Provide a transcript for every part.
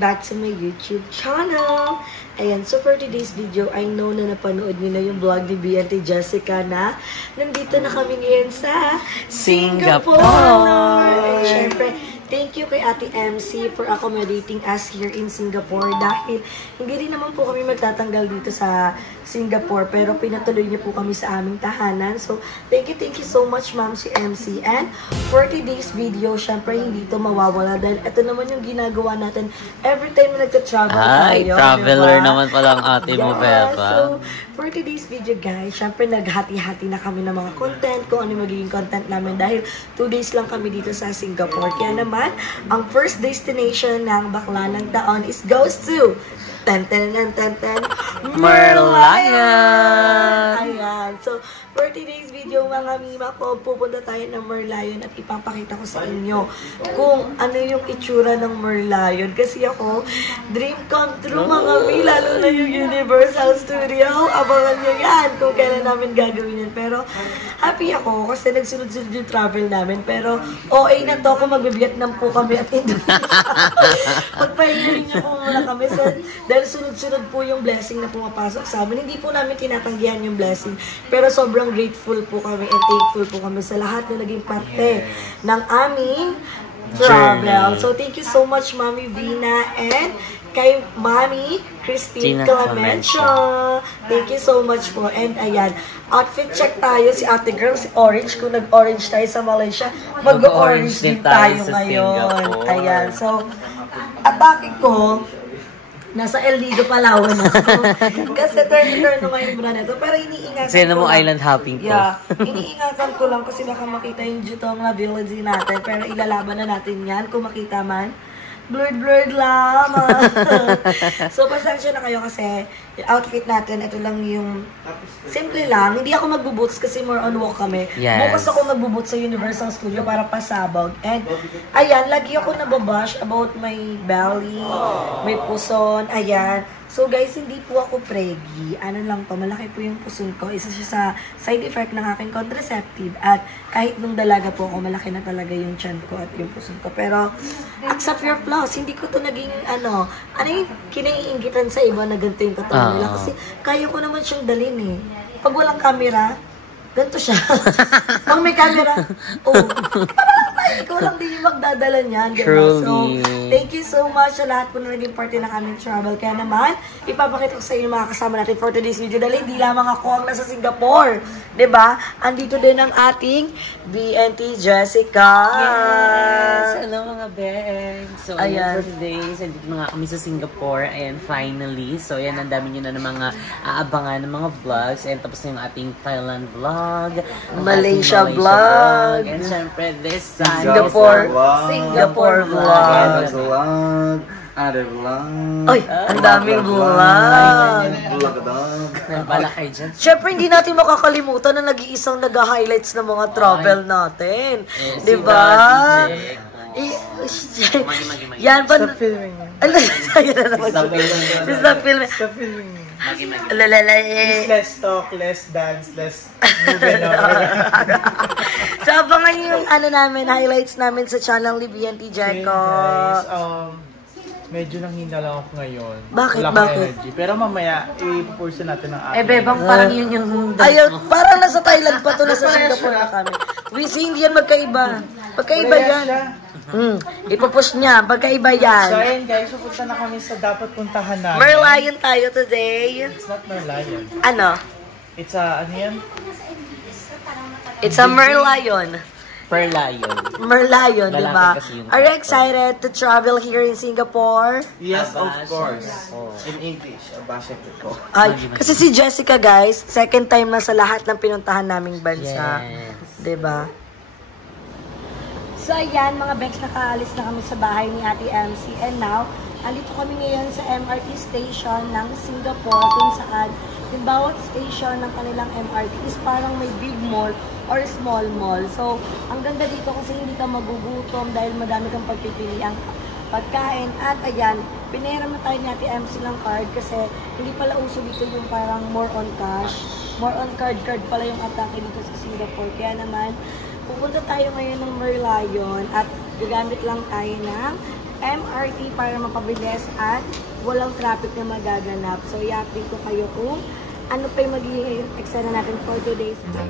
back to my YouTube channel! Ayan, so for today's video, I know na napanood niyo na yung vlog ni Bianti Jessica na nandito na kami ngayon sa Singapore! And syempre, thank you kay Ate MC for accommodating us here in Singapore dahil hindi rin naman po kami magtatanggal dito sa Singapore pero pinatuloy niyo po kami sa aming tahanan. So, thank you so much Ma'am si MC. And for today's video, syempre hindi ito mawawala dahil ito naman yung ginagawa natin every time na nagta-travel tayo. Traveler naman pala ang ate mo, Beba. So, for today's video guys, syempre naghati-hati na kami ng mga content, kung ano magiging content namin dahil 2 days lang kami dito sa Singapore. Kaya naman, ang first destination ng bakla ng taon is goes to Merlion! Ayan. So, for today's video, mga mima ko, pupunta tayo ng Merlion at ipapakita ko sa inyo kung ano yung itsura ng Merlion. Kasi ako, dream come true mga mi, lalo na yung Universal Studio. Abangan nyo yan kung kailan namin gagawin yan. Pero, happy ako kasi nagsunod-sunod yung travel namin. Pero, OA na to kung mag-Vietnam po kami at Indonesia. Pagpahingarin nyo po muna kami. So, dahil sunod-sunod po yung blessing na pumapasok sa amin. Hindi po namin tinatanggihan yung blessing. Pero sobrang grateful po kami and thankful po kami sa lahat na naging parte ng aming travel. So, thank you so much, Mami Vina and kay Mami Christine Clemencio. Thank you so much po. And ayan, outfit check tayo. Si ate girl, si Orange. Kung nag-orange tayo sa Malaysia, mag-orange din tayo ngayon. Ayan. So, atake ko, nasa El Nido, Palawan ako. Kasi turn na ngayon muna nito. Pero iniingatan ko Sino mo island hopping ko? Yeah. Iniingatan ko lang kasi baka makita yung jutong na village natin. Pero ilalaban na natin yan kung makita man. Blurred lang. So, pasensya na kayo kasi yung outfit natin, ito lang yung simple lang. Hindi ako magbuboots kasi more on walk kami. Yes. Bukas ako magbuboots sa Universal Studio para pasabog. And, ayan, lagi ako nababash about my belly, may puson, ayan. So guys, hindi po ako preggy. Ano lang to, malaki po yung puson ko. Isa siya sa side effect ng aking contraceptive. At kahit nung dalaga po ako, malaki na talaga yung tiyan ko at yung puson ko. Pero, accept your flaws. Hindi ko to naging, ano yung kinaiingitan sa iba na ganito yung katawan nila. Kasi kaya ko naman siyang dalhin eh. Pag walang camera, ganito siya. Pag may camera, ikaw lang din yung magdadala niyan. Diba? So, thank you so much sa lahat po na naging parte ng aming travel. Kaya naman, ipapakita ko sa inyo mga kasama natin for today's video. Dahil hindi lamang ako ang nasa Singapore. Diba? Andito din ang ating BNT Jessica. Yes! Hello mga Ben! So, ayan, for today, andito na nga kami sa Singapore. Ayan, finally. So, ayan, ang dami nyo na ng mga aabangan ng mga vlogs. And tapos na yung ating Thailand vlog. Malaysia vlog. And syempre, this time, Singapore vlog. Other vlog. Ay, ang daming vlog. Bala kayo dyan. Siyempre, hindi natin makakalimutan na nag-iisang nag-highlights ng mga travel natin. Diba? Yan ba? Stop filming. Stop filming. Stop filming. Less talk, less dance, less moving on. So, abangan yung namin, highlights namin sa channel ni BNT Jeko. Guys, medyo nanghina lang ako ngayon. Bakit? Wala akong energy. Pero mamaya, ipupursa natin ang ating. Bebang parang yun yung... Ayun, parang nasa Thailand pa to, nasa Singapore na kami. Wisi, hindi yan magkaiba. Magkaiba yan. Ipupush niya, magkaiba yan. So, ayun guys, pupunta na kami sa dapat puntahan namin. Merlion tayo today. It's not Merlion. Ano? It's a, ano yan? It's a Merlion. Merlion, di ba? Are you excited to travel here in Singapore? Yes, of course. In English, abasha ko. Ay, kasi si Jessica, guys, second time na sa lahat ng pinuntahan naming bansa. Di ba? So, ayan, mga Bex, nakaalis na kami sa bahay ni Ate MC. And now, andito kami ngayon sa MRT station ng Singapore kung saan yung bawat station ng kanilang MRT is parang may big mall or small mall. So, ang ganda dito kasi hindi ka magugutom dahil madami kang pagpipiliang pagkain. At ayan, pinahiram na tayo ni Ate MC ng card kasi hindi pala uso dito yung parang more on cash. More on card pala yung atake dito sa Singapore. Kaya naman, pupunta tayo ngayon ng Merlion at gagamit lang tayo ng MRT para mapabilis at walang traffic na magaganap. So, i-update ko kayo kung ano pa yung magiging eksena natin for today's vlog.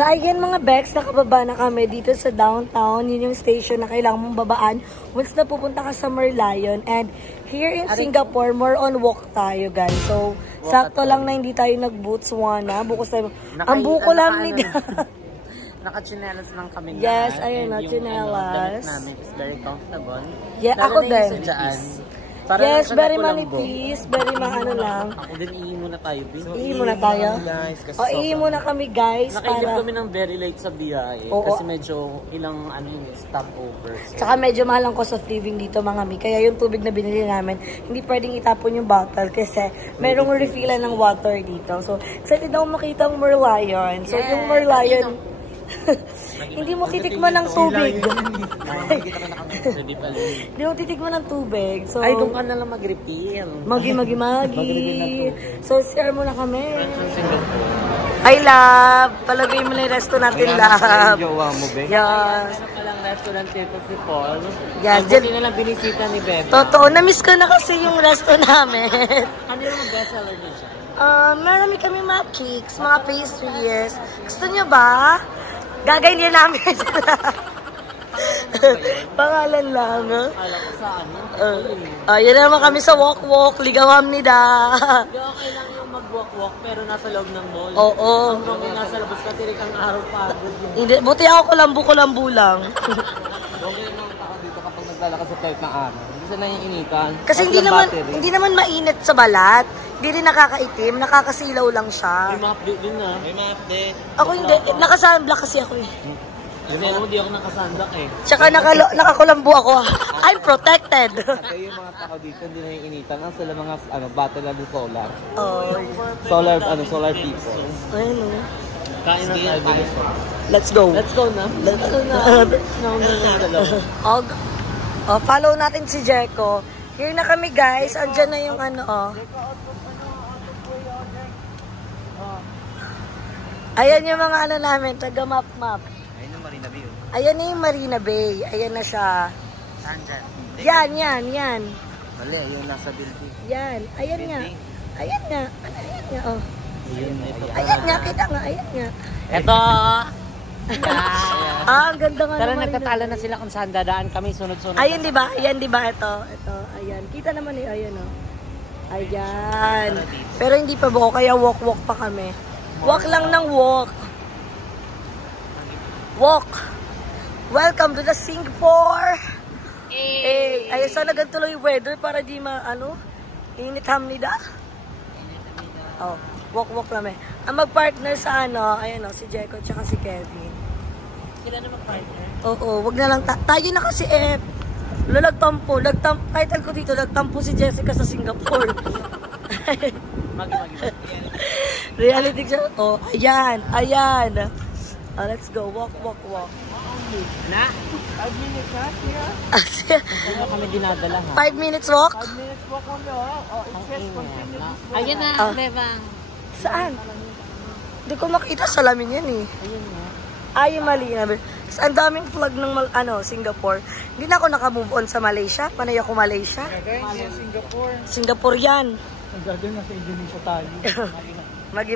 So, ayan mga Bex, nakababa na kami dito sa downtown. Yun yung station na kailangan mong babaan once na pupunta ka sa Merlion. And here in Singapore, more on walk tayo, guys. So, sakto lang na hindi tayo nag-Botswana. Bukos tayo. Ang buko lang ni Naka-chinelas lang kami na. Yes, ayun na, chinelas. Damit namin is very comfortable. Yeah, ako din. Yes, very manipis, very maano lang. Ako din, ihi muna tayo. Ihi muna tayo? O, ihi muna kami, guys. Nakailip kami ng very late sa biyahe. Kasi medyo ilang stopover. Tsaka medyo mahal ang cost of living dito, mga mi. Kaya yung tubig na binili namin, hindi pwedeng itapon yung bottle kasi merong refillan ng water dito. So, excited ako makita ang Merlion. So, yung Merlion, hindi mo titikman ng tubig. Hindi mo titikman ng tubig. So, ay, doon ka na lang mag-refill. Magi. So, share muna kami. Ay, love. Palagay mo na yung resto natin, love. Yes. Ano palang restaurant dito si Paul? Yes. Buti na lang binisita ni Bebe. Totoo. Na-miss ko na kasi yung resto namin. Ano yung bestseller niya siya? Marami kami mga cakes, mga pastries. Gusto nyo ba? Gagayin niya namin. Pangalan lang. Alam ko sa ano? Yan naman kami sa walk-walk. Ligawam ni da. Okay lang yung mag-walk-walk pero nasa loob ng mall. Oo. Hanggang nasa labas ka, tirik ang araw pagod. Hindi, buti ako kulambu lang. Okay lang ako dito kapag naglalakad sa flight ng araw. Hindi sa naiinitan. Kasi hindi naman mainit sa balat. Hindi rin nakakaitim, nakakasilaw lang siya. May ma-update din na. May ma-update. Ako hindi, naka-sunblock kasi ako eh. Kasi ako hindi ako nakasunblock eh. Tsaka nakakulambu ako. I'm protected. Kaya yung mga tao dito hindi naiinitan. Ang sila mga battle na solar. Oh. Solar people. Ayun o. Kain na tayo bilis. Let's go. Let's go na. Let's go na. Follow natin si Jeko. Here na kami, guys. Andyan na yung Ayan yung mga namin, taga map. Ayun yung Marina Bay. Ayan na yung Marina Bay. Ayan na siya. Saan dyan? Yan. Mali, yung nasa building. Yan. Ayan nga. Ayan nga, oh. Ito. Ayan nga, kita nga. Ayan nga. Ito! Ang ganda nga. Tara, nagtatala na sila kung saan dadaan kami, sunod-sunod. Ayan, di ba? Ito. Ayan. Kita naman eh. Ayan, oh. Ayan. Pero hindi pa buo, kaya walk pa kami. Walk lang ng walk. Welcome to the Singapore. Ay, sana ganito lang yung weather para di init hamnida. Oh, walk lang eh. Ang mag-partner sa ayan si Jeko tsaka si Kevin. Sila na mag-partner? Oo, wag na lang. Tayo na kasi nagtampo. Title ko dito, nagtampo si Jessica sa Singapore. Magi. Reality siya. Oh, ayan. Let's go. Walk. Na? 5 minutes na siya. Ano kami dinadala ha? 5 minutes walk? 5 minutes walk kami it says continuous walk. Ayan na, Bebang. Saan? Hindi ko makita. Salamin yan eh. Ayan na. Ay, mali na. Ang daming vlog ng Singapore. Hindi na ako naka-move on sa Malaysia. Panay ako Malaysia. Singapore. Singapore yan. Ang gagawin na sa Indonesia tayo. Magi.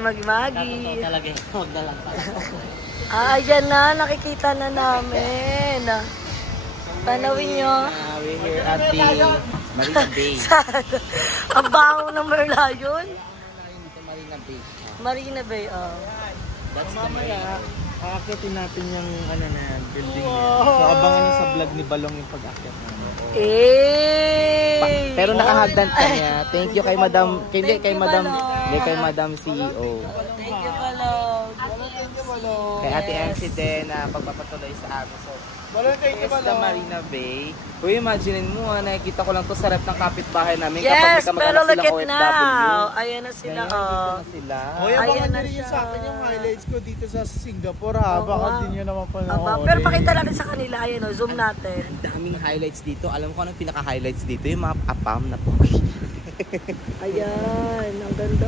Talaga, huwag na lang. Ayan na, nakikita na namin. Panawin nyo. We're here at the Marina Bay. Ang baho ng Merlion. Marina Bay. Marina Bay, That's the Mamaya, aakitin natin yung building niya. So, abangan niyo sa vlog ni Balong yung pag-akit namin. Pero nakahagdan ka niya. Thank you kay Madam, kay Madam CEO. Thank you, Balong. Kay Ate MC din na pagpapatuloy sa amin. So, it's the Marina Bay. Kung imagine mo, nakikita ko lang to sa rep ng kapitbahay namin Yes, kapag pero may look kamag-anak at silang OFW. now. Ayan na sila, Sila. Hoy, Ayan abangan na nyo rin siya. sa akin yung highlights ko dito sa Singapore ha. Baka din nyo naman panoorin. Pero pakita natin sa kanila. Ayan, zoom natin. Daming highlights dito. Alam ko anong pinaka-highlights dito. Yung mga apam na po. Ayan, ang ganda,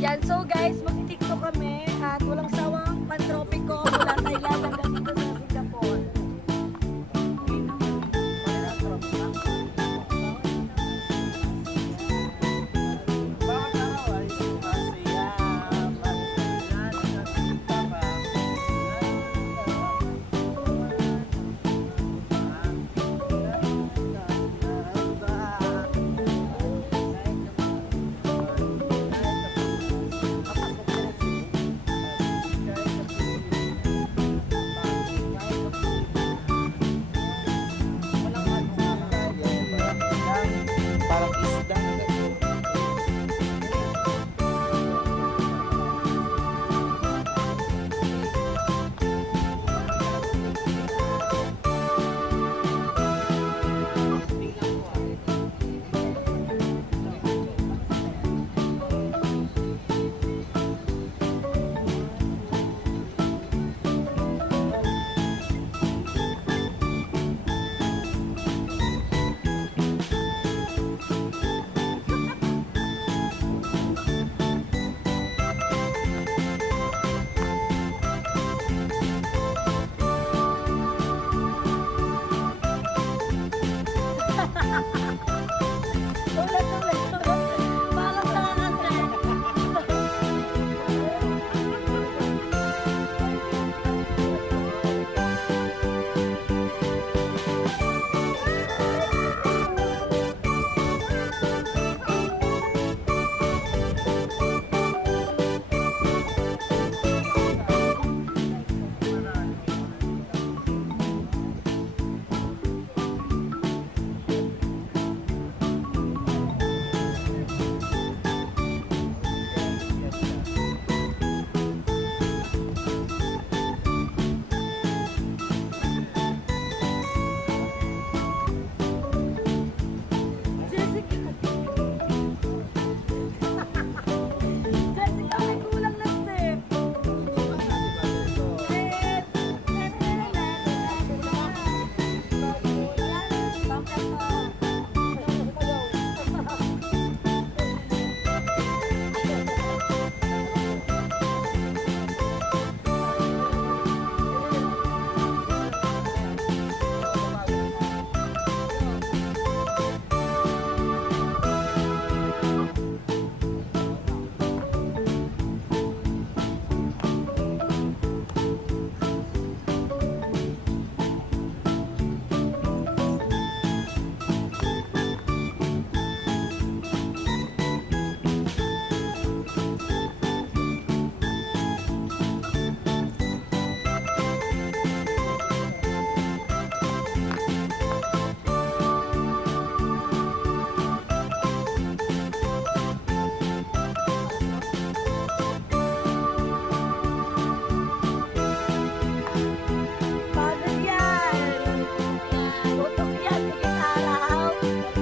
Yan, so guys, mag-tiktok kami at walang sawang pantropiko mula Thailand hanggang dito sa Singapore. Parang isda.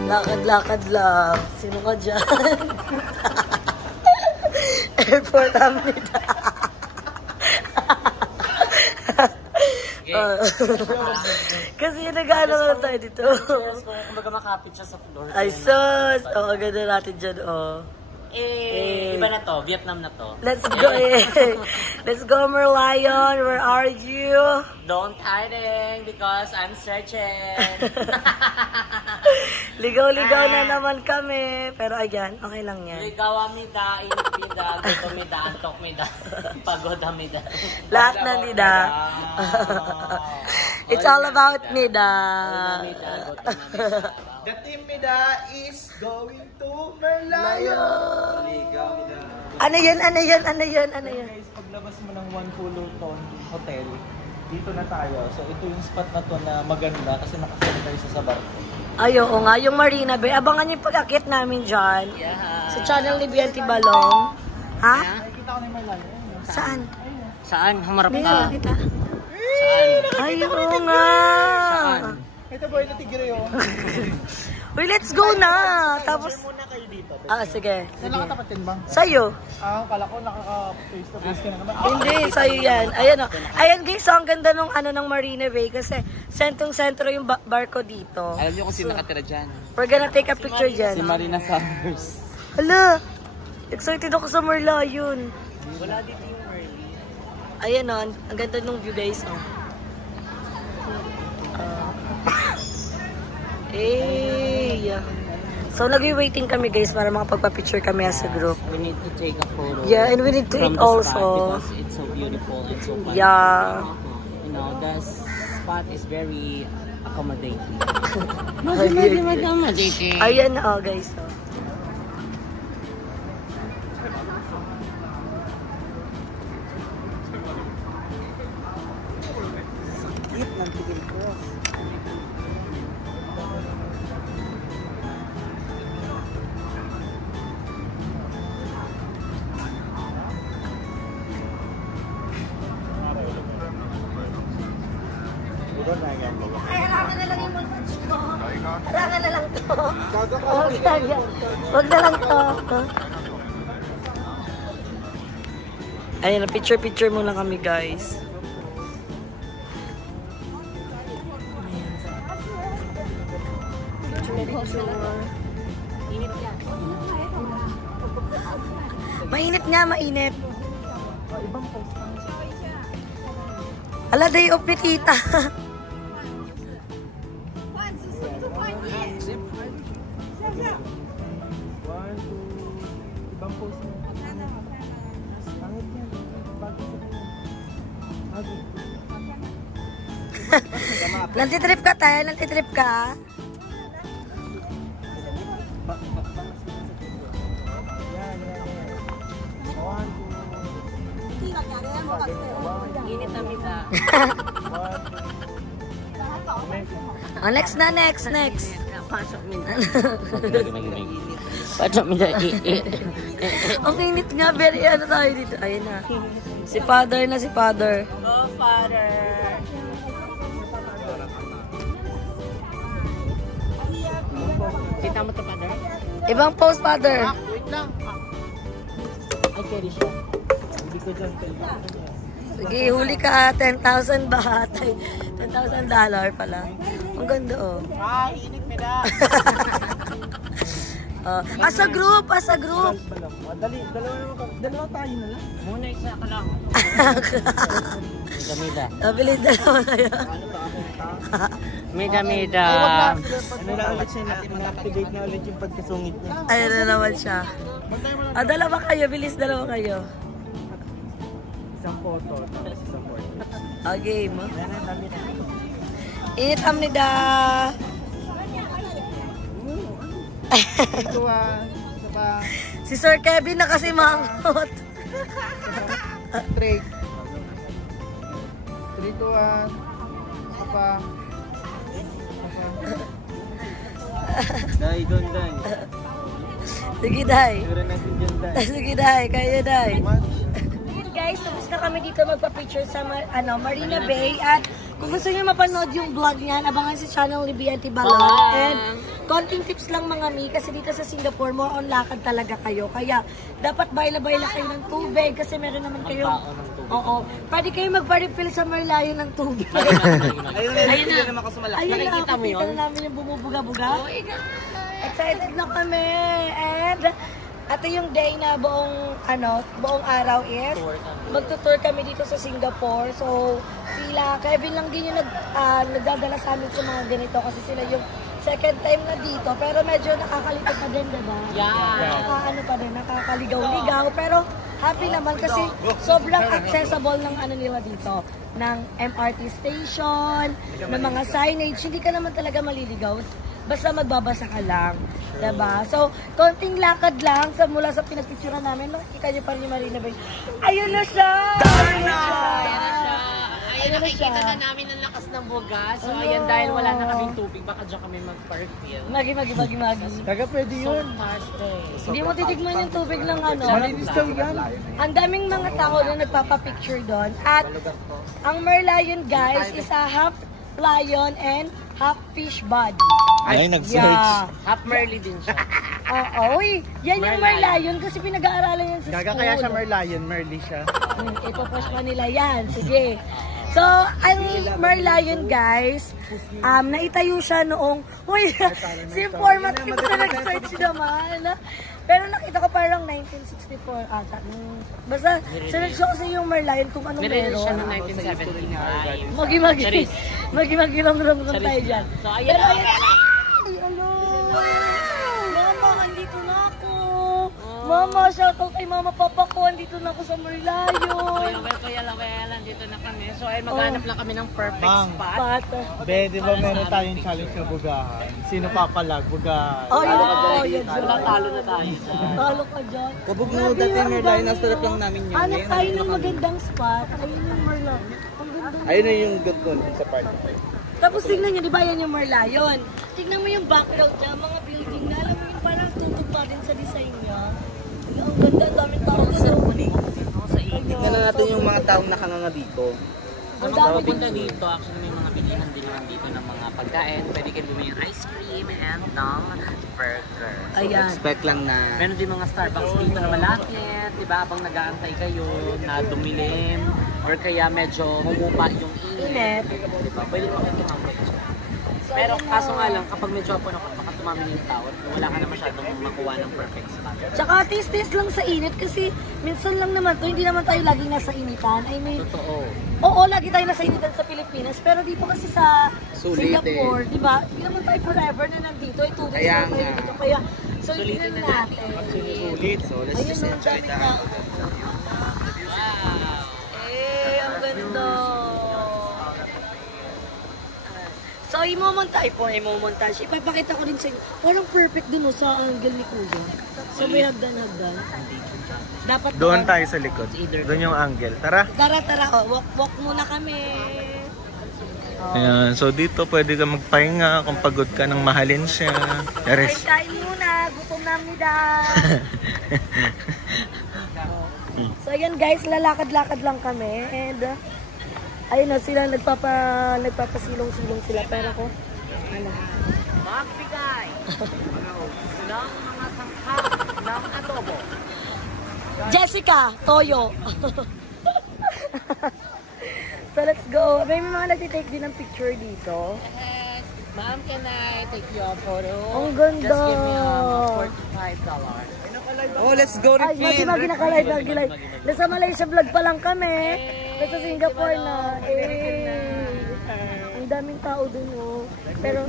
Lakad-lakad lang. Sino ka dyan? Airport Amnida. Kasi nag-ano na tayo dito. Kumbaga makapit siya sa floor. Ay, sus! Oo, ganda natin dyan, Iba na to. Vietnam na to. Let's go Let's go, Merlion. Where are you? Don't hiding because I'm searching. Ligaw-ligaw na naman kami. Pero ayan, okay lang yan. Ligaw amida, inipida, gutom mida, antok mida, pagod amida. Lahat na nida. It's all about nida. The team Mida is going to Merlion. Ano yun? Guys, paglabas mo ng One Fullerton Hotel, dito na tayo. So ito yung spot na to na maganda kasi nakasama tayo sa barko. Ay, oo nga. Yung Marina Bay. Abangan niyo yung pag-akit namin dyan. Yeah. Sa channel ni Bianti Balong. Ha? Nakikita ko na yung Merlion. Saan? Saan? Humarap Hindi ka. nakita. Saan? Ay, oo nga. Ito boy, na tigre yun. Uy, let's go na. Tapos, Muna kayo dito. sige. Saan nakatapat yan bang? Sa'yo. Kala ko nakaka-face to face ka na naman. Hindi, sa'yo yan. Ayan o. Ayan guys, so ang ganda nung ng Marina Bay kasi sentrong-sentro yung barko dito. Alam niyo kung sino nakatira dyan? We're gonna take a picture Si dyan. Marina Summers. Hala! Excited ako sa Merlion. Wala dito yung early. Ayan o, ang ganda nung view guys. Oh. So nag-waiting kami guys para makapagpa-picture kami as a group. We need to take a photo. Yeah, and we need to from eat the also. spot because it's so beautiful and so fun. Yeah. You know, the spot is very accommodating. Accommodating. Ayan o guys. Oh. Sakit ng tigil ko. Ay, harangan na lang yung mulmats ko. Harangan na lang to. Wag na lang to. Ayun, picture muna kami guys. Mainit nga, mainit. Ala, day of ni tita. Ibang post mo. Pangit yan. Nantitrip ka tayo, nantitrip ka. Init na mida. Oh, next. Pasok mida. Pasok mida. Ang init nga, very tayo dito. Ayun na. Si father. Oh, father. Kita mo to, father? Ibang post, father. Wait lang. Ay, carry siya. Hindi ko dyan. Sige, huli ka. 10,000 baht. Ay, $10,000 pala. Ang ganda, oh. Init Mida. As a group. Dalawa tayo na lang. Muna isa ka lang. Mida. Nabilis na naman kayo. Mida. Ano na ulit siya na-activate na ulit yung pagkasungit niya. Ayun na naman siya. Dalawa kayo. Bilis, dalawa kayo. Isang photo. Tapos isang photo. Okay, mo. Yan ang dami na. Init amnida. Ito isa pa. Si Sir Kevin na kasi mangot. Trick. 3, 2, 1. Isa pa. Dai, don, dai. Sige, Day. Sura natin dyan, dai. Sige, Day. Kayo, Day. Much. Guys, tapos na kami dito magpa-picture sa Marina Bay. At kung gusto niyo mapanood yung vlog niyan, abangan sa channel ni Bianti Balong. And konting tips lang mga mi, kasi dito sa Singapore, more on lakad talaga kayo. Kaya dapat bayla-bayla kayo ng tubig kasi meron naman kayo. Oo. Pwede kayo magpa-refill sa Merlion ng tubig. Ayun na naman ako sumalaki. Ayun na, Nakikita mo yun? nakikita na namin yung bumubuga-buga. Excited na kami. And Ito yung day na buong araw is magtutour kami dito sa Singapore. So, sila, Kevin lang din yung nagdadala sa amin sa mga ganito kasi sila yung second time na dito. Pero medyo nakakalito pa din, diba? Yeah. Nakakaligaw-ligaw. Pero happy naman kasi sobrang accessible ng nila dito. Ng MRT station, ng mga signage. Hindi ka naman talaga maliligaw. Basta magbabasa ka lang. Diba? So, konting lakad lang mula sa pinagpicturan namin. Nakikita niyo pa rin yung Marina Bay. Ayun na siya! Ayun na siya! Ayun, nakikita na namin ang lakas ng buga. So, ayan, dahil wala na kaming tubig, baka dyan kami mag-perfil. Magi. Taga pwede yun. Hindi mo titigman yung tubig ng Malinis daw yan. Ang daming mga tao na nagpapapicture doon. At ang Merlion, guys, is a half lion and half fish body. Ay, nag-search. Yeah. Half Merly din siya. Uy, yan yung Merlion kasi pinag-aaralan yan sa Gaga school. kaya siya Merlion, Merly siya. Ipopost pa nila yan. Sige. So, ang Merlion, guys, naitayo siya noong, si format ko na nag-search naman. Pero nakita ko parang 1964 ata. Basta, search ko kasi yung Merlion kung anong Meron meron. siya noong 1975. Magi ram tayo dyan. So, ayan na. Mama, andito na ako. Mama, shoutout kay Mama Papa ko. Andito na ako sa Merlion. Kuya Lawel, andito na kami. So, ay maghanap lang kami ng perfect spot. Pata. Be, di ba meron tayong challenge na bugahan? Sino papalag? Bugahan. Yun. Talo na tayo. Talo ka dyan. Kabog mo dati yung Merlion, nasarap lang namin yun. Hanap tayo ng magandang spot. Ayun yung Merlion. Ang ganda. Ayun na yung good doon sa park. Tapos tingnan nyo, di ba yan yung Merlion? Tingnan mo yung background niya, mga building na. Alam mo yung parang tutok pa rin sa design niya. Ang ganda, ang daming tao sa Tignan na natin yung mga taong nakanganga dito. Ang Ang dami punta dito, actually may mga bilihan din naman dito ng mga pagkain. Pwede kayo bumili ng ice cream and ng burger. Ayan. Expect lang na... Meron din mga Starbucks dito na malapit, di ba? Habang nag-aantay kayo na dumilim or kaya medyo humupa yung init. Di ba? Pwede pa kayo tumambay dyan. Pero kaso nga lang, kapag medyo hapon ako, baka tumaming yung tao, wala ka na masyadong makuha ng perfect spot. Tsaka taste lang sa init kasi minsan lang naman to, hindi naman tayo laging nasa initan. I mean, Totoo. oo, lagi tayo nasa initan sa Pilipinas, pero dito kasi sa Sulit Singapore, di ba? Hindi naman tayo forever na nandito. Ay, 2 days Kaya na tayo nga. dito. Kaya, Sulitin sulitin na natin. Sulit. So, let's Ayun, just ang enjoy dami that. tao. Wow! Ang ganda. So, i-montage. Ipapakita ko din sa inyo. Parang perfect dun sa angle ni Kuya. So, may hagdan-hagdan. Dapat Doon tayo sa likod. Doon yung angle. Tara. Tara. Walk muna kami. Ayan, so dito pwede ka magpahinga kung pagod ka nang mahalin siya. Kain muna. Gutom na mida. So, ayan guys. Lalakad-lakad lang kami. And, ayun na sila. Nagpapasilong-silong sila. Pero ko, Magbigay ng mga sangkap ng adobo. Jessica, Toyo. So, let's go. May mga nagtitake din ng picture dito. Yes. Ma'am, can I take your photo? Ang ganda. Just give me $45. Oh, let's go Ay, refill. nag-live. Nasa Malaysia vlog pa lang kami. Nasa Singapore na. Ang daming tao dun, oh. Pero,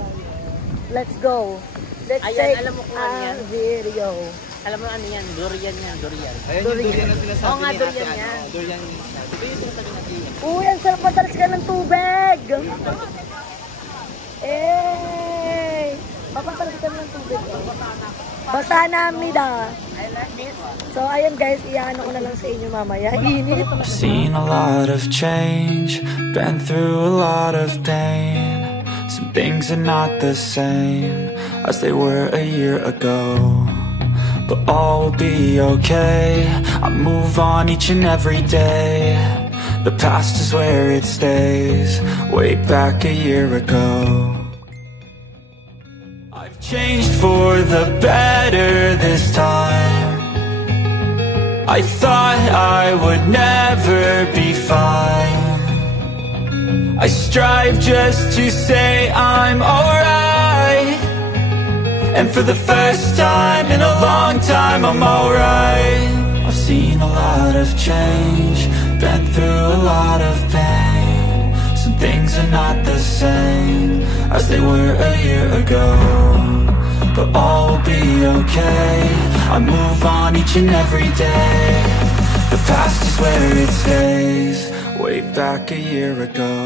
let's go. Let's Ayan, take alam mo kung ano yan? a video. Alam mo ano yan? Durian yan, durian. Ayun yung durian na sinasabi Oo nga, ni durian ate, yan. ano, durian yung isa. Diba yung sinasabi natin? Uy, ang sarap matalas ka ng tubig. Papatalas ka ng tubig. Basa na, mida. So, ayun guys, iyaano ko na lang sa inyo mamaya. Init. I've seen a lot of change, been through a lot of pain. Some things are not the same as they were a year ago, but all will be okay. I move on each and every day. The past is where it stays, way back a year ago. I've changed for the better this time. I thought I would never be fine. I strive just to say I'm alright, And for the first time in a long time, I'm alright. I've seen a lot of change, been through a lot of pain. Some things are not the same as they were a year ago, but all will be okay. I move on each and every day. The past is where it stays, way back a year ago.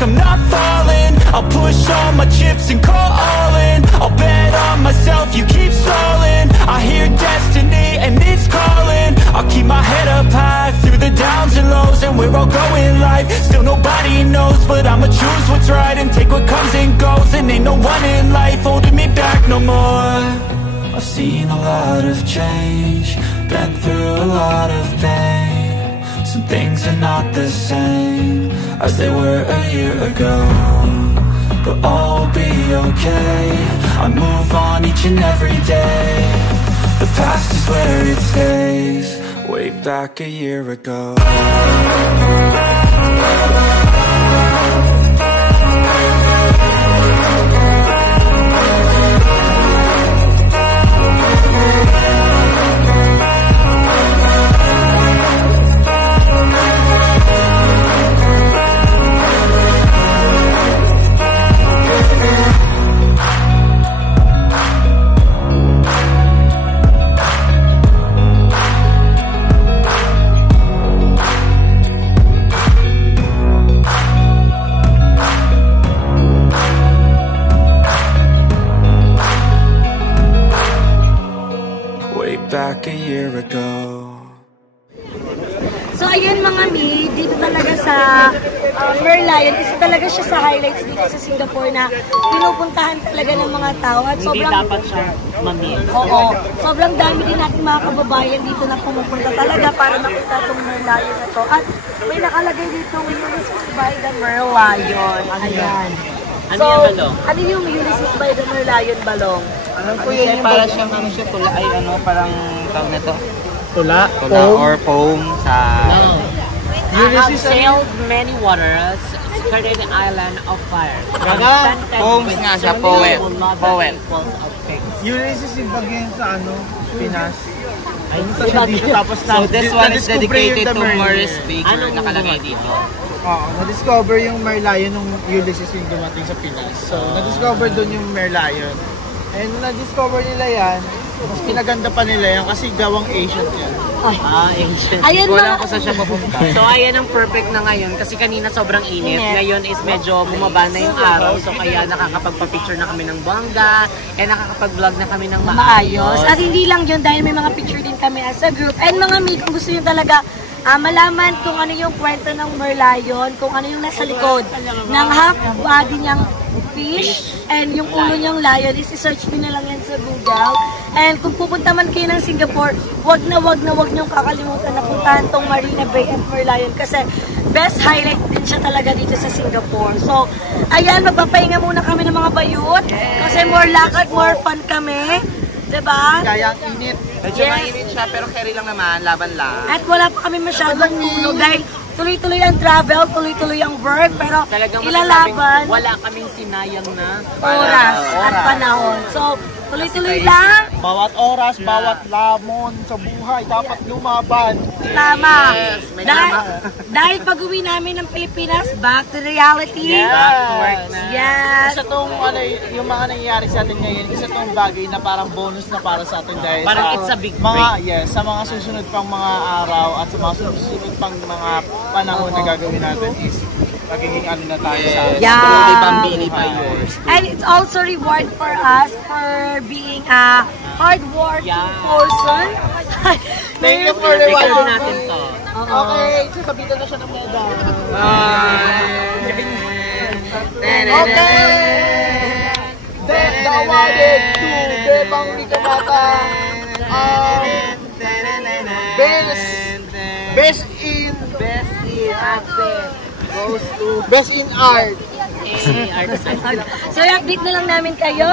I'm not falling, I'll push all my chips and call all in. I'll bet on myself, you keep stalling. I hear destiny and it's calling. I'll keep my head up high through the downs and lows. And we're all going live, still nobody knows, but I'ma choose what's right and take what comes and goes. And ain't no one in life holding me back no more. I've seen a lot of change, been through a lot of pain. Some things are not the same as they were a year ago, but all will be okay. I move on each and every day. The past is where it stays, way back a year ago. Back a year ago. So ayun mga mi, dito talaga sa Merlion, isa talaga siya sa highlights dito sa Singapore na pinupuntahan talaga ng mga tao at sobrang... Hindi dapat siya mamil. Oo, sobrang dami din natin mga kababayan dito na pumupunta talaga para makita itong Merlion na to. At may nakalagay dito, Ulysses by the Merlion. Ayan. Ano yung balong? Ano yung Ulysses by the Merlion balong? Alam ko yun, para siyang ano siya, tula, ay ano, parang tawag na to. Tula? Tula or foam sa... No. I have sailed many waters, skirted the island of fire. Poems nga siya, poet. Poet. Ulysses yung bagay sa ano, Pinas. Ay, Siya dito, tapos So this one is dedicated to Merlion. Maurice Baker, Anong nakalagay dito. Oo, na-discover yung Merlion nung Ulysses yung dumating sa Pinas. So, na-discover doon yung Merlion. And na-discover nila yan, mas pinaganda pa nila yan kasi gawang Asian yan. ancient. Ayan Wala na. ko sa siya mapunta. So ayan ang perfect na ngayon kasi kanina sobrang init. Ngayon is medyo bumaba na yung araw. So kaya nakakapagpa-picture na kami ng bongga and nakakapag-vlog na kami ng maayos. At hindi lang yun dahil may mga picture din kami as a group. And mga mi, kung gusto nyo talaga malaman kung ano yung kwento ng Merlion, kung ano yung nasa likod ng half body niyang fish and yung ulo niyang lion, is-search nyo na lang yan sa Google. And kung pupunta man kayo ng Singapore, wag na wag niyong kakalimutan na puntahan tong Marina Bay at Merlion kasi best highlight din siya talaga dito sa Singapore. So, ayan, magpapahinga muna kami ng mga bayot kasi more lakad, more fun kami. Diba? Kaya ang init. Medyo mainit siya pero carry lang naman, laban lang. At wala pa kami masyadong tulog dahil tuloy-tuloy ang travel, tuloy-tuloy ang work, pero Talagang ilalaban wala kaming sinayang na oras at panahon. So, tuloy-tuloy lang. Bawat oras, bawat lamon sa buhay, dapat lumaban. Tama. Yes, may Dahil pag-uwi namin ng Pilipinas, back to reality. back to work na. Yes. Isa tong ano, yung mga nangyayari sa atin ngayon, isa tong bagay na parang bonus na para sa atin dahil Parang sa it's a big mga break. yes, sa mga susunod pang mga araw at sa mga susunod pang mga panahon na gagawin natin is magiging ano na tayo sa Yeah. Slowly bambini pa yours. And it's also reward for us for being a hardworking person. Thank you for Ikaw rewarding natin me. to. Okay, sasabitan na siya ng medal. Okay! Then, the awarded to Bebang Rikamata best in Best in art. So, i-update na lang namin kayo.